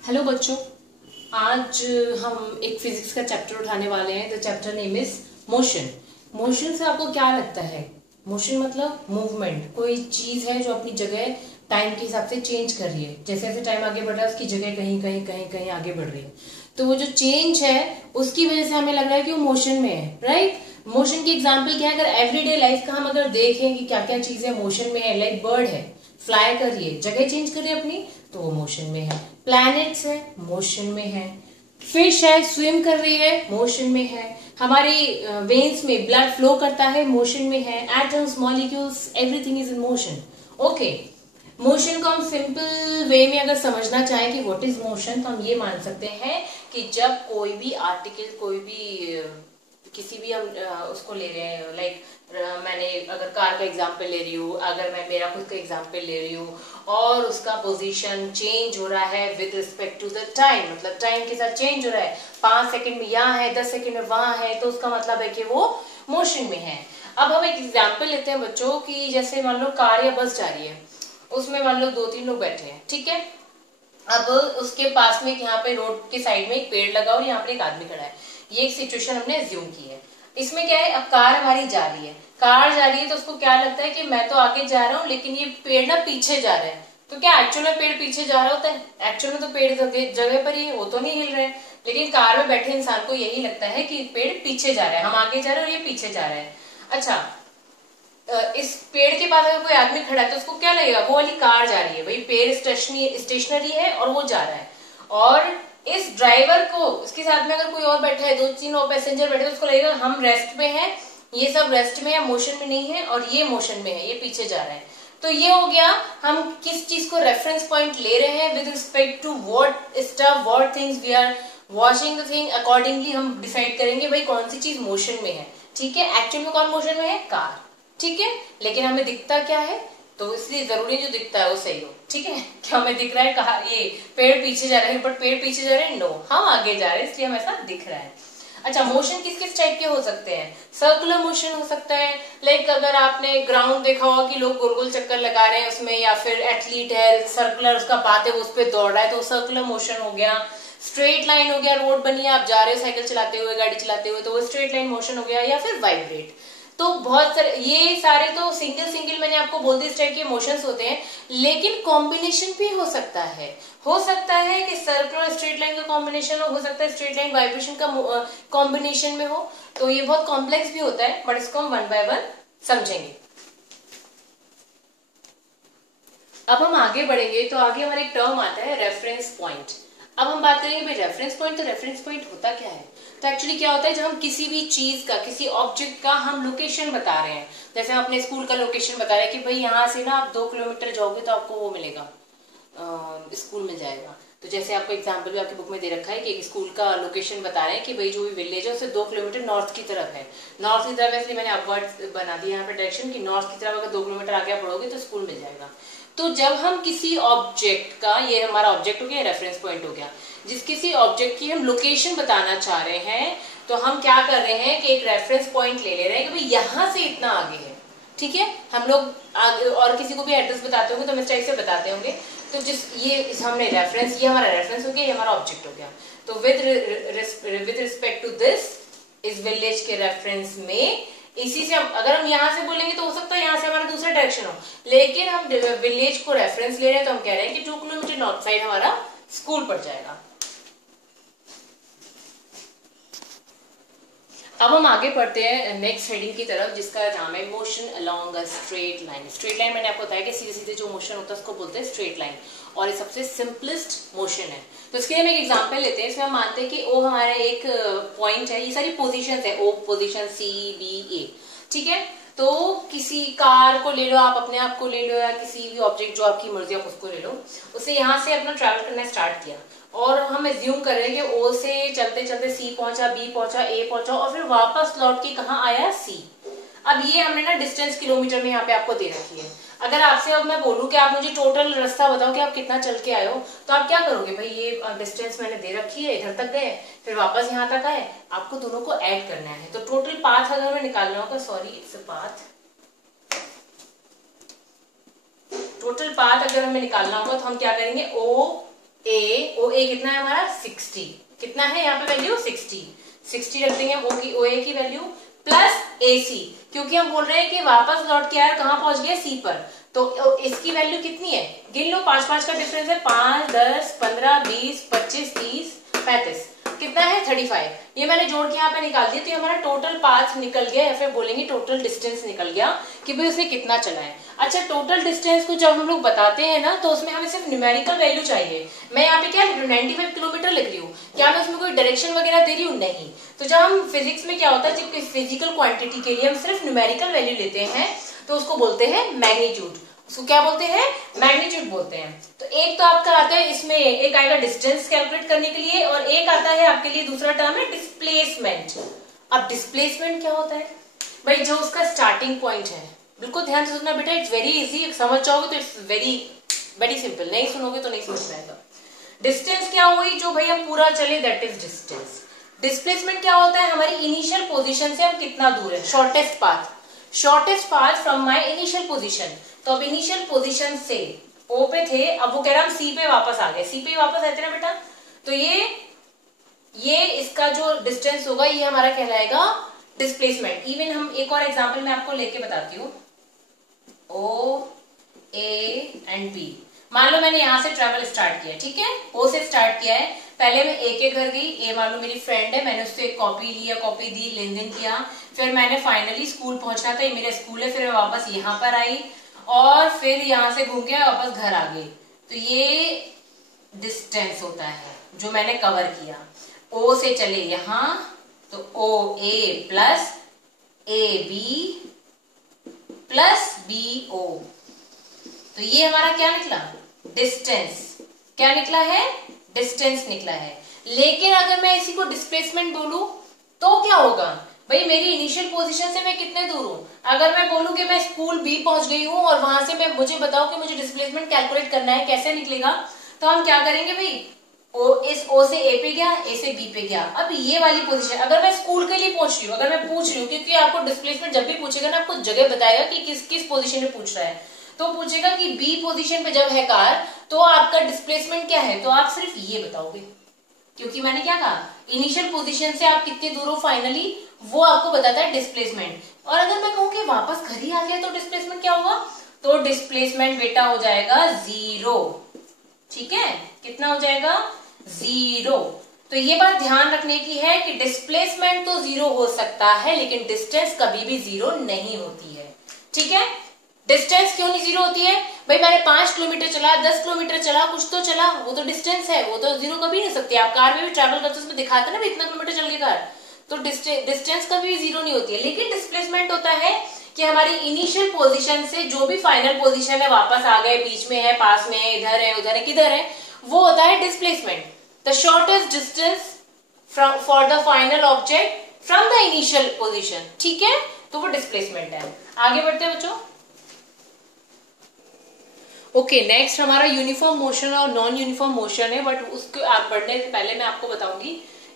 Hello बच्चों, आज हम एक फिजिक्स का चैप्टर उठाने वाले हैं। The chapter name is motion. Motion से आपको क्या लगता है? मोशन मतलब मूवमेंट। कोई चीज है जो अपनी जगह टाइम के हिसाब से चेंज कर रही है। जैसे जैसे टाइम आगे बढ़ रहा है उसकी जगह कहीं कहीं कहीं कहीं आगे बढ़ रही है। तो वो जो चेंज है उसकी वजह से हमें लग रहा है कि वो मोशन में है, राइट। मोशन की एग्जाम्पल क्या है? अगर एवरीडे लाइफ का हम अगर देखें कि क्या क्या चीजें मोशन में है, लाइक बर्ड है, फ्लाई कर रही है, जगह चेंज कर रही है अपनी, तो वो मोशन में है। प्लैनेट्स है, मोशन में है। फिश है, स्विम कर रही है, मोशन में है। हमारी वेन्स में ब्लड फ्लो करता है, मोशन में है। Atoms, molecules, everything is in motion. Okay, motion को हम सिंपल वे में अगर समझना चाहें कि व्हाट इज मोशन, तो हम ये मान सकते हैं कि जब कोई भी आर्टिकल, कोई भी किसी भी हम उसको ले रहे हैं, लाइक मैंने अगर कार का एग्जांपल ले रही हूँ, अगर मैं मेरा खुद का एग्जांपल ले रही हूँ और उसका पोजीशन चेंज हो रहा है with respect to the time, मतलब टाइम के साथ चेंज हो रहा है, 5 सेकंड में यहाँ है, 10 सेकंड में वहां है, तो उसका मतलब है कि वो मोशन में है। अब हम एक एग्जाम्पल लेते हैं बच्चों की, जैसे मान लो कार या बस जा रही है, उसमें मान लो 2-3 लोग बैठे हैं, ठीक है। अब उसके पास में यहाँ पे रोड के साइड में एक पेड़ लगा और यहाँ पे एक आदमी खड़ा है। ये एक सिचुएशन हमने एज्यूम की है। इसमें क्या है, अब कार हमारी जा रही है, कार जा रही है, तो उसको क्या लगता है कि मैं तो आगे जा रहा हूँ लेकिन ये पेड़ ना पीछे जा रहा है। तो क्या एक्चुअल में पेड़ पीछे जा रहा होता है? एक्चुअल में तो पेड़ जगह पर ही है, वो तो नहीं हिल रहे हैं। लेकिन कार में बैठे इंसान को यही लगता है कि पेड़ पीछे जा रहा है, हम आगे जा रहे हैं और ये पीछे जा रहा है। अच्छा, इस पेड़ के पास अगर कोई आदमी खड़ा है तो उसको क्या लगेगा? वो वाली कार जा रही है, भाई पेड़ स्टेशनरी है और वो जा रहा है। और इस ड्राइवर को, उसके साथ में अगर कोई और बैठा है, 2-3 और पैसेंजर बैठे, तो उसको लगेगा हम रेस्ट में हैं, ये सब रेस्ट में है, मोशन में नहीं है, और ये मोशन में है, ये पीछे जा रहा है। तो ये हो गया, हम किस चीज को रेफरेंस पॉइंट ले रहे हैं with respect to what stuff, what things we are watching the thing, accordingly हम डिसाइड करेंगे भाई कौन सी चीज मोशन में है। ठीक है, एक्चुअल में कौन मोशन में है? कार। ठीक है, लेकिन हमें दिखता क्या है? तो इसलिए जरूरी जो दिखता है वो सही हो। ठीक है, क्या हमें दिख रहा है कहा ये पेड़ पीछे जा रहे हैं, बट पेड़ पीछे जा रहे हैं? नो, हम आगे जा रहे हैं, इसलिए हमें ऐसा दिख रहा है। अच्छा, मोशन किस किस टाइप के हो सकते हैं? सर्कुलर मोशन हो सकता है, लाइक अगर आपने ग्राउंड देखा होगा कि लोग गोल गोल चक्कर लगा रहे हैं उसमें, या फिर एथलीट है, सर्कुलर उसका पाथ है, वो उस पर दौड़ रहा है, तो सर्कुलर मोशन हो गया। स्ट्रेट लाइन हो गया, रोड बनी है, आप जा रहे हो साइकिल चलाते हुए, गाड़ी चलाते हुए, तो वो स्ट्रेट लाइन मोशन हो गया। या फिर वाइब्रेट। तो बहुत सारे, ये सारे तो सिंगल सिंगल मैंने आपको बोल दिया इस टाइप के मोशंस होते हैं, लेकिन कॉम्बिनेशन भी हो सकता है। हो सकता है कि सर्कुलर और स्ट्रेट लाइन का कॉम्बिनेशन हो सकता है स्ट्रेट लाइन वाइब्रेशन का कॉम्बिनेशन में हो। तो ये बहुत कॉम्प्लेक्स भी होता है, बट इसको हम 1 बाय 1 समझेंगे। अब हम आगे बढ़ेंगे तो आगे हमारा एक टर्म आता है रेफरेंस पॉइंट। अब हम बात करेंगे भाई रेफरेंस पॉइंट, तो रेफरेंस पॉइंट होता क्या है? तो एक्चुअली क्या होता है, जब हम किसी भी चीज का, किसी ऑब्जेक्ट का हम लोकेशन बता रहे हैं, जैसे हम अपने स्कूल का लोकेशन बता रहे हैं कि भाई यहाँ से ना आप 2 किलोमीटर जाओगे तो आपको वो मिलेगा, स्कूल मिल जाएगा। तो जैसे आपको एग्जाम्पल भी आपकी बुक में दे रखा है कि एक स्कूल का लोकेशन बता रहे हैं कि भाई जो भी विलेज है उससे 2 किलोमीटर नॉर्थ की तरफ है। नॉर्थ की तरफ, इसलिए मैंने अपवर्ड बना दिया यहाँ पे डायरेक्शन कि नॉर्थ की तरफ अगर 2 किलोमीटर आगे बढ़ोगे तो स्कूल मिल जाएगा। तो जब हम किसी ऑब्जेक्ट का, ये हमारा ऑब्जेक्ट हो गया, रेफरेंस पॉइंट हो गया, जिस किसी ऑब्जेक्ट की हम लोकेशन बताना चाह रहे हैं, तो हम क्या कर रहे हैं कि एक रेफरेंस पॉइंट ले रहे हैं कि भाई यहां से इतना आगे है। ठीक है, हम लोग आगे और किसी को भी एड्रेस बताते होंगे तो हम इस टाइप से बताते होंगे। तो हमने रेफरेंस, ये हमारा रेफरेंस हो गया, ये हमारा ऑब्जेक्ट हो गया। तो विद रिस्पेक्ट टू दिस, इस विलेज के रेफरेंस में, इसी से अगर हम यहाँ से बोलेंगे तो हो सकता है यहाँ से हमारा दूसरा डायरेक्शन हो, लेकिन हम विलेज को रेफरेंस ले रहे हैं तो हम कह रहे हैं कि 2 किलोमीटर नॉर्थ साइड हमारा स्कूल पड़ जाएगा। अब हम आगे बढ़ते हैं नेक्स्ट हेडिंग की तरफ, जिसका नाम है motion along a straight line. Straight line मैंने आपको बताया कि सीधे सीधे जो मोशन होता है उसको बोलते हैं स्ट्रेट लाइन, और ये सबसे सिंपलेस्ट मोशन है। तो इसके लिए हम एक एग्जांपल लेते हैं। इसमें हम मानते हैं कि ओ हमारा एक पॉइंट है, ये सारी पोजीशंस है, ओ पोजीशन सी बी ए। ठीक है, तो किसी कार को ले लो, आप अपने आप को ले लो, या किसी भी ऑब्जेक्ट जो आपकी मर्जी आप उसको ले लो, उसे यहाँ से अपना ट्रैवल करना स्टार्ट किया, और हम एज्यूम कर रहे हैं कि ओ से चलते चलते सी पहुंचा, बी पहुंचा, ए पहुंचा, और फिर वापस लौट के कहाँ आया? सी। अब ये हमने ना डिस्टेंस किलोमीटर में यहाँ पे आपको दे रखी है। अगर आपसे अब मैं बोलूं कि आप मुझे टोटल रास्ता बताओ कि आप कितना चल के आए हो, तो आप क्या करोगे? भाई ये डिस्टेंस मैंने दे रखी है, इधर तक गए, फिर वापस यहाँ तक आए, आपको दोनों को ऐड करना है। तो टोटल पाथ अगर हमें निकालना होगा, sorry it's a path, total path अगर हमें निकालना होगा तो हम क्या करेंगे? ओ ओ ए कितना है हमारा 60, कितना है यहाँ पे वैल्यू 60 रख देंगे ओ ए की वैल्यू, प्लस ए सी, क्योंकि हम बोल रहे हैं कि वापस लौट के आया कहाँ पहुंच गया सी पर, तो इसकी वैल्यू कितनी है, गिन लो, 5 का डिफरेंस है, 5 10 15 20 25 30 35, कितना है 35, ये मैंने जोड़ के यहाँ पे निकाल दिया, तो ये हमारा टोटल पाथ निकल गया, या फिर बोलेंगे टोटल डिस्टेंस निकल गया कि भाई उसने कितना चला है। अच्छा, टोटल डिस्टेंस को जब हम लोग बताते हैं ना, तो उसमें हमें सिर्फ न्यूमेरिकल वैल्यू चाहिए। मैं यहाँ पे क्या लिख रही हूँ, 95 किलोमीटर लिख रही हूँ, क्या मैं उसमें कोई डायरेक्शन वगैरह दे रही हूँ, नहीं। तो जब हम फिजिक्स में क्या होता है, जब फिजिकल क्वांटिटी के लिए हम सिर्फ न्यूमेरिकल वैल्यू लेते हैं, तो उसको बोलते हैं मैग्नीट्यूड, उसको क्या बोलते हैं, मैग्नीट्यूड बोलते हैं। तो एक तो आपका आता है इसमें, एक आएगा डिस्टेंस कैलकुलेट करने के लिए, और एक आता है आपके लिए दूसरा टर्म है डिस्प्लेसमेंट। अब डिस्प्लेसमेंट क्या होता है भाई, जो उसका स्टार्टिंग पॉइंट है, बिल्कुल ध्यान से सुनना बेटा, इट्स वेरी इजी, समझ जाओगे तो इट्स वेरी वेरी सिंपल, नहीं सुनोगे तो नहीं समझ पाएगा। डिस्टेंस क्या हुई, जो भाई हम पूरा चले, दैट इज डिस्टेंस। डिस्प्लेसमेंट क्या होता है, हमारी इनिशियल पोजीशन से हम कितना दूर है, shortest path from my initial position. तो अब इनिशियल पोजीशन से ओ पे थे, अब वो कह रहा हम सी पे वापस आ गए, सी पे वापस आते ना बेटा, तो ये इसका जो डिस्टेंस होगा ये हमारा कहलाएगा डिस्प्लेसमेंट। इवन हम एक और एग्जांपल मैं आपको लेके बताती हूँ, ओ ए एंड बी, मान लो मैंने यहां से ट्रैवल स्टार्ट किया, ठीक है, ओ से स्टार्ट किया है, पहले मैं ए के घर गई, ए मान लो मेरी फ्रेंड है, मैंने उससे एक कॉपी लिया, कॉपी दी, लेन देन किया, फिर मैंने फाइनली स्कूल पहुंचना था, ये मेरा स्कूल है, फिर मैं वापस यहाँ पर आई, और फिर यहां से घूम के वापस घर आ गई, तो ये डिस्टेंस होता है जो मैंने कवर किया। ओ से चले यहां, तो O A plus A B plus B O, तो ये हमारा क्या निकला, डिस्टेंस, क्या निकला है, डिस्टेंस निकला है। लेकिन अगर मैं इसी को डिस्प्लेसमेंट बोलूं तो क्या होगा भाई, मेरी इनिशियल पोजीशन से मैं कितने दूर हूं, अगर मैं बोलूं कि मैं स्कूल बी पहुंच गई हूं और वहां से मैं, मुझे बताओ कि मुझे डिस्प्लेसमेंट कैलकुलेट करना है, कैसे निकलेगा, तो हम क्या करेंगे भाई, इस ओ से ए पे गया, ए से बी पे गया, अब ये वाली पोजीशन, अगर मैं स्कूल के लिए पूछ रही हूँ, अगर मैं पूछ रही हूँ, क्योंकि आपको डिस्प्लेसमेंट जब भी पूछेगा ना, आपको जगह बताएगा कि किस किस पोजीशन में पूछ रहा है, तो पूछेगा कि बी पोजीशन पे जब है कार, तो आपका डिस्प्लेसमेंट क्या है, तो आप सिर्फ ये बताओगे, क्योंकि मैंने क्या कहा, इनिशियल पोजीशन से आप कितने दूर हो फाइनली, वो आपको बताता है डिस्प्लेसमेंट। और अगर मैं कहूं कि वापस घर ही आ गया, तो डिस्प्लेसमेंट क्या होगा, तो डिस्प्लेसमेंट बेटा हो जाएगा 0, ठीक है, कितना हो जाएगा 0। तो ये बात ध्यान रखने की है कि डिस्प्लेसमेंट तो 0 हो सकता है, लेकिन डिस्टेंस कभी भी 0 नहीं होती है, ठीक है। डिस्टेंस क्यों नहीं 0 होती है भाई, मैंने 5 किलोमीटर चला, 10 किलोमीटर चला, कुछ तो चला, वो तो डिस्टेंस है, वो तो 0 कभी नहीं सकती। आप कार में भी ट्रैवल करते हो, उसमें दिखाते ना इतना किलोमीटर चल गई कार, तो डिस्टेंस कभी 0 नहीं होती है। लेकिन डिस्प्लेसमेंट होता है कि हमारी इनिशियल पोजीशन से जो भी फाइनल पोजीशन है, वापस आ गए, बीच में है, पास में है, इधर है, उधर है, किधर है, वो होता है displacement. The shortest distance for the final object from the initial position, ठीक है, तो वो डिस्प्लेसमेंट है। आगे बढ़ते हैं बच्चों। ओके, नेक्स्ट हमारा यूनिफॉर्म मोशन और नॉन यूनिफॉर्म मोशन है, बट उसके बढ़ने से पहले मैं आपको बताऊंगी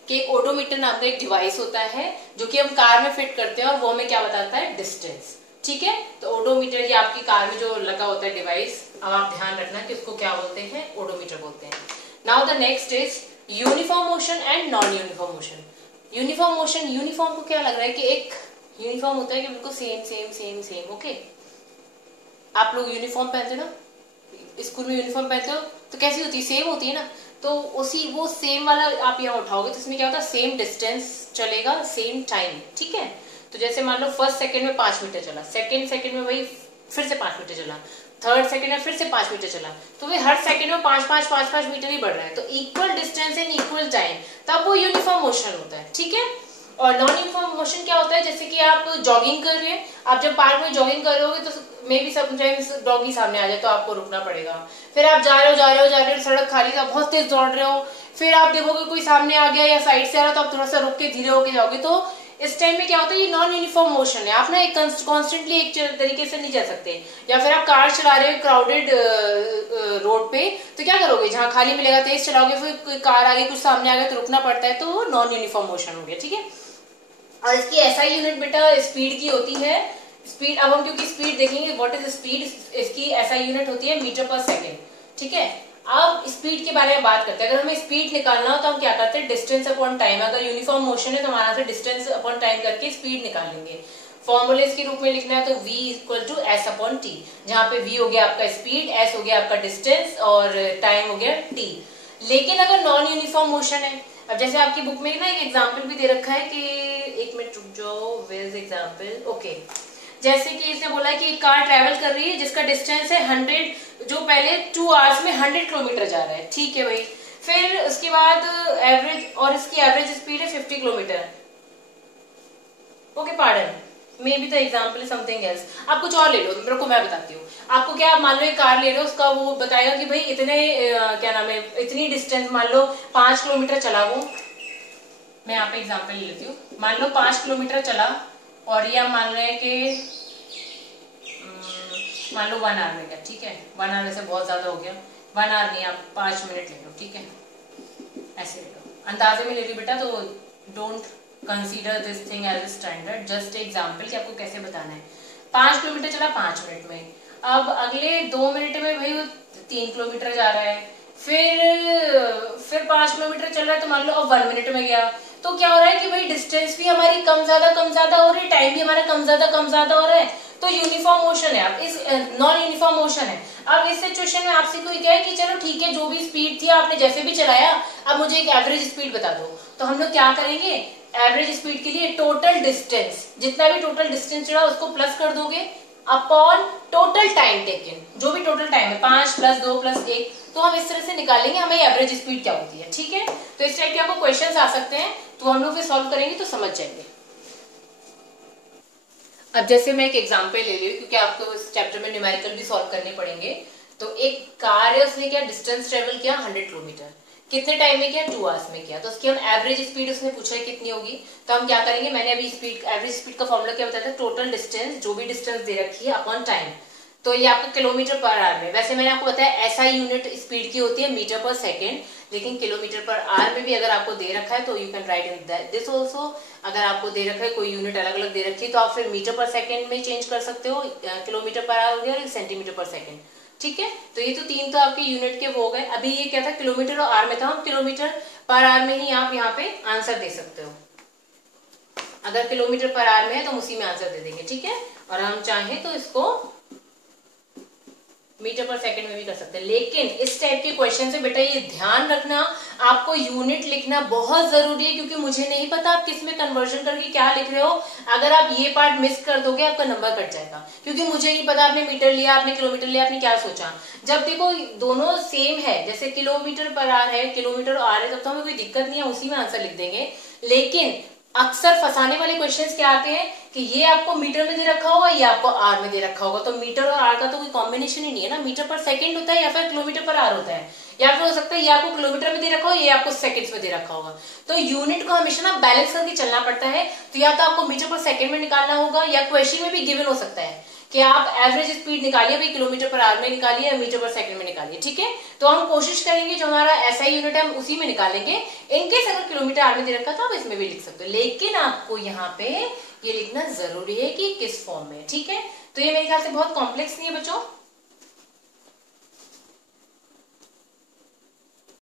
कि ओडोमीटर नाम का एक डिवाइस होता है जो कि हम कार में फिट करते हैं, और वो हमें क्या बताता है, डिस्टेंस, ठीक है। तो ओडोमीटर ये आपकी कार में जो लगा होता है डिवाइस, अब आप ध्यान रखना कि उसको क्या बोलते हैं, ओडोमीटर बोलते हैं। Now the next is uniform motion and non uniform motion. Uniform motion, uniform को क्या लग रहा है कि एक यूनिफॉर्म होता है कि बिल्कुल same same same same, okay. आप लोग यूनिफॉर्म पहनते ना, स्कूल में यूनिफॉर्म पहनते हो, तो कैसी होती है, सेम होती है ना, तो उसी वो सेम वाला आप यहाँ उठाओगे, तो इसमें क्या होता है, सेम डिस्टेंस चलेगा, सेम टाइम, ठीक है। तो जैसे मान लो फर्स्ट सेकंड में 5 मीटर चला, सेकंड सेकंड में वही फिर से 5 मीटर चला, थर्ड सेकंड में फिर से 5 मीटर चला, तो वही हर सेकंड में 5 मीटर ही बढ़ रहा है, तो equal distance and equal time, तब वो यूनिफॉर्म मोशन होता है, ठीक है। और नॉन यूनिफॉर्म मोशन क्या होता है, जैसे कि आप जॉगिंग कर रहे हैं, आप जब पार्क में जॉगिंग कर रहे होगे तो मे भी समटाइम्स डॉगी सामने आ जाए, तो आपको रुकना पड़ेगा, फिर आप जा रहे हो, सड़क खाली था, बहुत तेज दौड़ रहे हो, फिर आप देखोगे कोई सामने आ गया या साइड से आ रहा, तो आप थोड़ा सा रुक के धीरे होके जाओगे, तो इस टाइम में क्या होता है, ये नॉन यूनिफॉर्म मोशन है, आप ना एक कॉन्स्टेंटली एक तरीके से नहीं जा सकते। या फिर आप कार चला रहे हो क्राउडेड रोड पे, तो क्या करोगे, जहां खाली मिलेगा तेज चलाओगे, फिर कोई कार आ गई, कुछ सामने आ गया, तो रुकना पड़ता है, तो वो नॉन यूनिफॉर्म मोशन हो गया, ठीक है। और इसकी एसआई यूनिट बेटा स्पीड की होती है, स्पीड, अब हम क्योंकि स्पीड देखेंगे, व्हाट इज स्पीड, इसकी एसआई यूनिट होती है मीटर पर सेकेंड, ठीक है। अब स्पीड के बारे में बात करते हैं। अगर हमें स्पीड निकालना हो तो हम क्या करते हैं, डिस्टेंस अपॉन टाइम। अगर यूनिफॉर्म मोशन है तो हमारा से डिस्टेंस अपॉन टाइम करके स्पीड निकाल लेंगे। फॉर्मूले के रूप में लिखना है तो v equal to S upon T, जहां पे v हो गया आपका स्पीड, s हो गया आपका डिस्टेंस और टाइम हो गया t। लेकिन अगर नॉन यूनिफॉर्म मोशन है, अब जैसे आपकी बुक में ना एक एग्जाम्पल भी दे रखा है कि, एक मिनट रुक जाओ, वेयर इज एग्जाम्पल, ओके। जैसे कि इसने बोला है कि एक कार ट्रेवल कर रही है जिसका डिस्टेंस है 100, जो पहले 2 आवर्स में 100 किलोमीटर जा रहा है, ठीक है भाई। फिर उसके बाद एवरेज, और इसकी एवरेज स्पीड है 50 kilometre. Okay pardon, may be the example is something else. आप कुछ और ले लो, मेरे को मैं बताती हूँ आपको। क्या आप मान लो एक कार ले रहे हो, उसका वो बताएगा कि भाई इतने क्या नाम है, इतनी डिस्टेंस, मान लो 5 किलोमीटर चला वो। मैं यहाँ पे एग्जाम्पल ले लेती हूँ। मान लो 5 किलोमीटर चला और ये हम मान रहे हैं कि मान लो 1 आवर में गया, ठीक है। 1 आवर वैसे बहुत ज्यादा हो गया, 1 आवर नहीं, आप 5 मिनट ले लो, ठीक है, ऐसे ले लो, अंदाजे में ले लो बेटा। तो don't consider this thing as standard, just example कि आपको कैसे बताना है। 5 किलोमीटर चला 5 मिनट में, अब अगले 2 मिनट में भाई वो 3 किलोमीटर जा रहा है, फिर 5 किलोमीटर चल रहा है तो मान लो अब 1 मिनट में गया। तो क्या हो रहा है कि भाई डिस्टेंस भी हमारी कम ज्यादा हो रही है, टाइम भी हमारा कम ज्यादा हो रहा है। तो यूनिफॉर्म मोशन है, अब इस नॉन यूनिफॉर्म मोशन है। अब इस सिचुएशन में आपसे कोई कहे कि चलो ठीक है, जो भी स्पीड थी आपने जैसे भी चलाया, अब मुझे एक एवरेज स्पीड बता दो। तो हम लोग क्या करेंगे, एवरेज स्पीड के लिए टोटल डिस्टेंस, जितना भी टोटल डिस्टेंस चला उसको प्लस कर दोगे अपॉन टोटल टाइम टेकन, जो भी टोटल टाइम है, 5 + 2 + 1। तो हम इस तरह से निकालेंगे हमें एवरेज स्पीड क्या होती है, ठीक है। तो इस टाइप के आपको क्वेश्चंस आ सकते हैं, तो हम लोग फिर सॉल्व करेंगे तो समझ जाएंगे। अब जैसे मैं एक एग्जांपल ले रही हूँ, क्योंकि आपको इस चैप्टर में न्यूमेरिकल भी सॉल्व करने पड़ेंगे। तो एक कार है, उसने क्या डिस्टेंस ट्रेवल किया 100 किलोमीटर, कितने टाइम में किया, 2 आवर्स में किया। तो उसकी हम एवरेज स्पीड उसने पूछा है कितनी होगी, तो हम क्या करेंगे, मैंने अभी स्पीड, एवरेज स्पीड का फॉर्मूला क्या बताया था, टोटल डिस्टेंस, जो भी डिस्टेंस दे रखी है अपॉन टाइम। तो ये आपको किलोमीटर पर आवर में, वैसे मैंने आपको बताया ऐसा यूनिट स्पीड की होती है मीटर पर सेकेंड, लेकिन किलोमीटर पर आवर में भी अगर आपको दे रखा है तो you can write in this also. अगर आपको दे रखा है कोई यूनिट अलग अलग दे रखी है तो आप फिर मीटर पर सेकेंड में चेंज कर सकते हो, किलोमीटर पर आवर हो गया और सेंटीमीटर पर सेकेंड, ठीक है। तो ये तो 3 तो आपके यूनिट के वो हो गए। अभी ये क्या था, किलोमीटर और आवर में था, हम किलोमीटर पर आवर में ही आप यहाँ पे आंसर दे सकते हो। अगर किलोमीटर पर आवर में है तो हम उसी में आंसर दे देंगे, ठीक है। और हम चाहें तो इसको मीटर पर सेकंड में भी कर सकते हैं। लेकिन इस टाइप के क्वेश्चन से बेटा ये ध्यान रखना, आपको यूनिट लिखना बहुत जरूरी है, क्योंकि मुझे नहीं पता आप किस में कन्वर्जन करके क्या लिख रहे हो। अगर आप ये पार्ट मिस कर दोगे आपका नंबर कट जाएगा, क्योंकि मुझे नहीं पता आपने मीटर लिया, आपने किलोमीटर लिया, आपने क्या सोचा। जब देखो दोनों सेम है, जैसे किलोमीटर पर आवर है, किलोमीटर आवर है, तब तो हमें कोई दिक्कत नहीं है, उसी में आंसर लिख देंगे। लेकिन अक्सर फंसाने वाले क्वेश्चंस क्या आते हैं कि ये आपको मीटर में दे रखा होगा, ये आपको आर में दे रखा होगा। तो मीटर और आर का तो कोई कॉम्बिनेशन ही नहीं है ना, मीटर पर सेकंड होता है या फिर किलोमीटर पर आर होता है, या फिर हो सकता है ये आपको किलोमीटर में दे रखा हो, ये आपको सेकंड्स में दे रखा होगा। तो यूनिट को हमेशा ना बैलेंस करके चलना पड़ता है। तो या तो आपको मीटर पर सेकंड में निकालना होगा, या क्वेश्चन में भी गिवन हो सकता है कि आप एवरेज स्पीड निकालिए, भाई किलोमीटर पर आवर में निकालिए या मीटर पर सेकंड में निकालिए, ठीक है। तो हम कोशिश करेंगे जो हमारा ऐसा यूनिट है हम उसी में निकालेंगे। इनकेस अगर किलोमीटर आवर में दे रखा था आप इसमें भी लिख सकते हो, लेकिन आपको यहाँ पे ये लिखना जरूरी है कि किस फॉर्म में, ठीक है। तो ये मेरे ख्याल से बहुत कॉम्प्लेक्स नहीं है बच्चों।